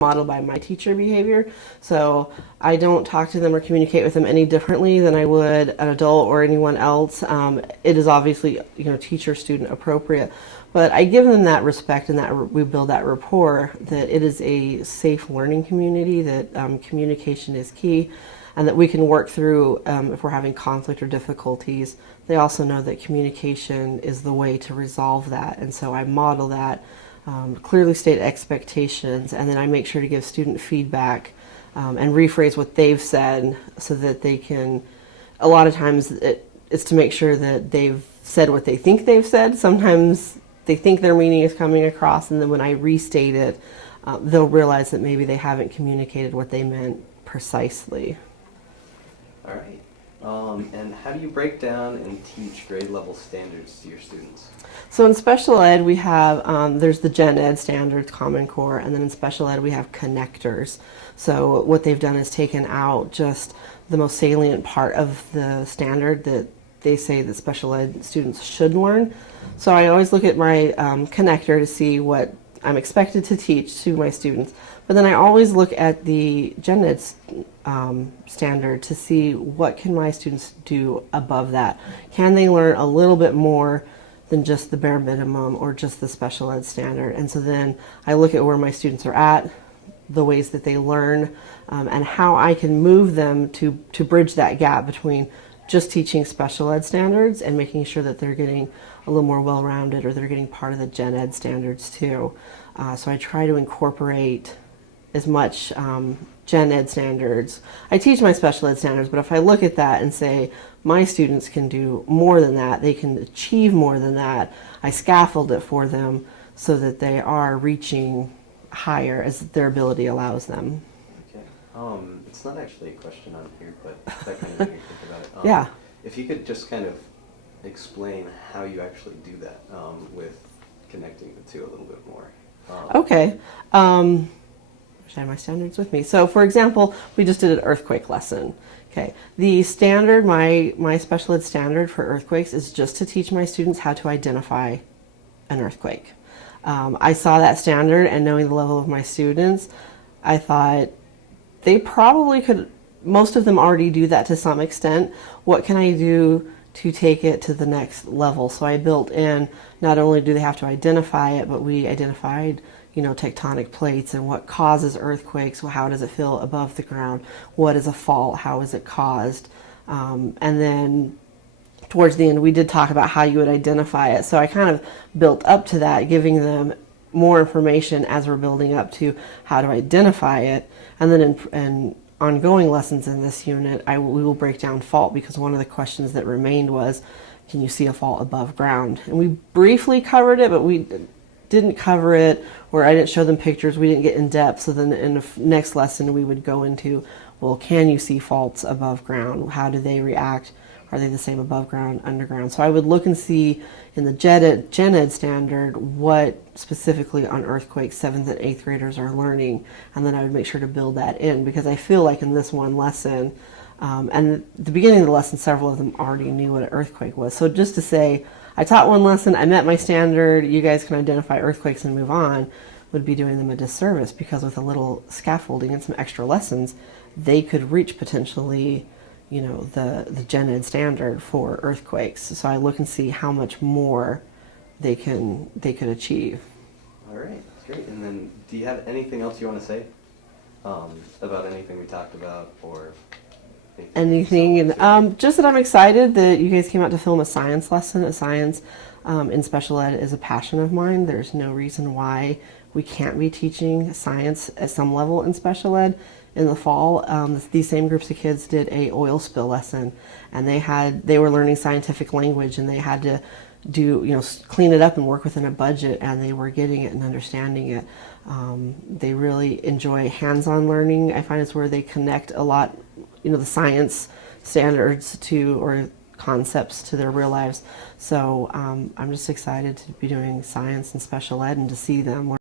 modeled by my teacher behavior. So I don't talk to them or communicate with them any differently than I would an adult or anyone else. It is obviously, teacher student appropriate, but I give them that respect and that we build that rapport, that it is a safe learning community, that communication is key, and that we can work through if we're having conflict or difficulties. They also know that communication is the way to resolve that, and so I model that. Clearly state expectations, and then I make sure to give student feedback and rephrase what they've said so that they can, a lot of times it's to make sure that they've said what they think they've said. Sometimes they think their meaning is coming across, and then when I restate it, they'll realize that maybe they haven't communicated what they meant precisely. All right. And how do you break down and teach grade level standards to your students? So in special ed we have, there's the Gen Ed standards, Common Core, and then in special ed we have connectors. So what they've done is taken out just the most salient part of the standard that they say that special ed students should learn. So I always look at my connector to see what I'm expected to teach to my students, but then I always look at the Gen Ed standard to see what can my students do above that. Can they learn a little bit more than just the bare minimum or just the special ed standard? And so then I look at where my students are at, the ways that they learn, and how I can move them to bridge that gap between just teaching special ed standards and making sure that they're getting a little more well-rounded, or they're getting part of the Gen Ed standards too. So I try to incorporate as much Gen Ed standards. I teach my special ed standards, but if I look at that and say my students can do more than that, they can achieve more than that, I scaffold it for them so that they are reaching higher as their ability allows them. Okay. It's not actually a question on here, but that kind of made me think about it. Yeah. If you could just kind of explain how you actually do that with connecting the two a little bit more. Okay. I have my standards with me. So for example, we just did an earthquake lesson. Okay. The standard, my special ed standard for earthquakes is just to teach my students how to identify an earthquake. I saw that standard, and knowing the level of my students, I thought they probably could, most of them already do that to some extent. What can I do to take it to the next level? So I built in, not only do they have to identify it, but we identified tectonic plates and what causes earthquakes. How does it feel above the ground? What is a fault? How is it caused? And then towards the end, we did talk about how you would identify it. So I kind of built up to that, giving them more information as we're building up to how to identify it. And then in ongoing lessons in this unit, we will break down fault, because one of the questions that remained was, can you see a fault above ground? And we briefly covered it, but we didn't cover it, or I didn't show them pictures, we didn't get in depth. So then in the next lesson we would go into, well, can you see faults above ground? How do they react? Are they the same above ground, underground? So I would look and see in the Gen Ed standard what specifically on earthquakes 7th and 8th graders are learning, and then I would make sure to build that in, because I feel like in this one lesson, and at the beginning of the lesson, several of them already knew what an earthquake was. So just to say, I taught one lesson, I met my standard, you guys can identify earthquakes and move on, would be doing them a disservice, because with a little scaffolding and some extra lessons, they could reach potentially the Gen Ed standard for earthquakes. So I look and see how much more they could achieve. All right, that's great. And then, do you have anything else you want to say about anything we talked about, or anything? Just that I'm excited that you guys came out to film a science lesson. Science in special ed is a passion of mine. There's no reason why we can't be teaching science at some level in special ed. In the fall, these same groups of kids did a oil spill lesson, and they were learning scientific language, and they had to do clean it up and work within a budget, and they were getting it and understanding it. They really enjoy hands-on learning. I find it's where they connect a lot, the science standards or concepts to their real lives. So I'm just excited to be doing science and special ed and to see them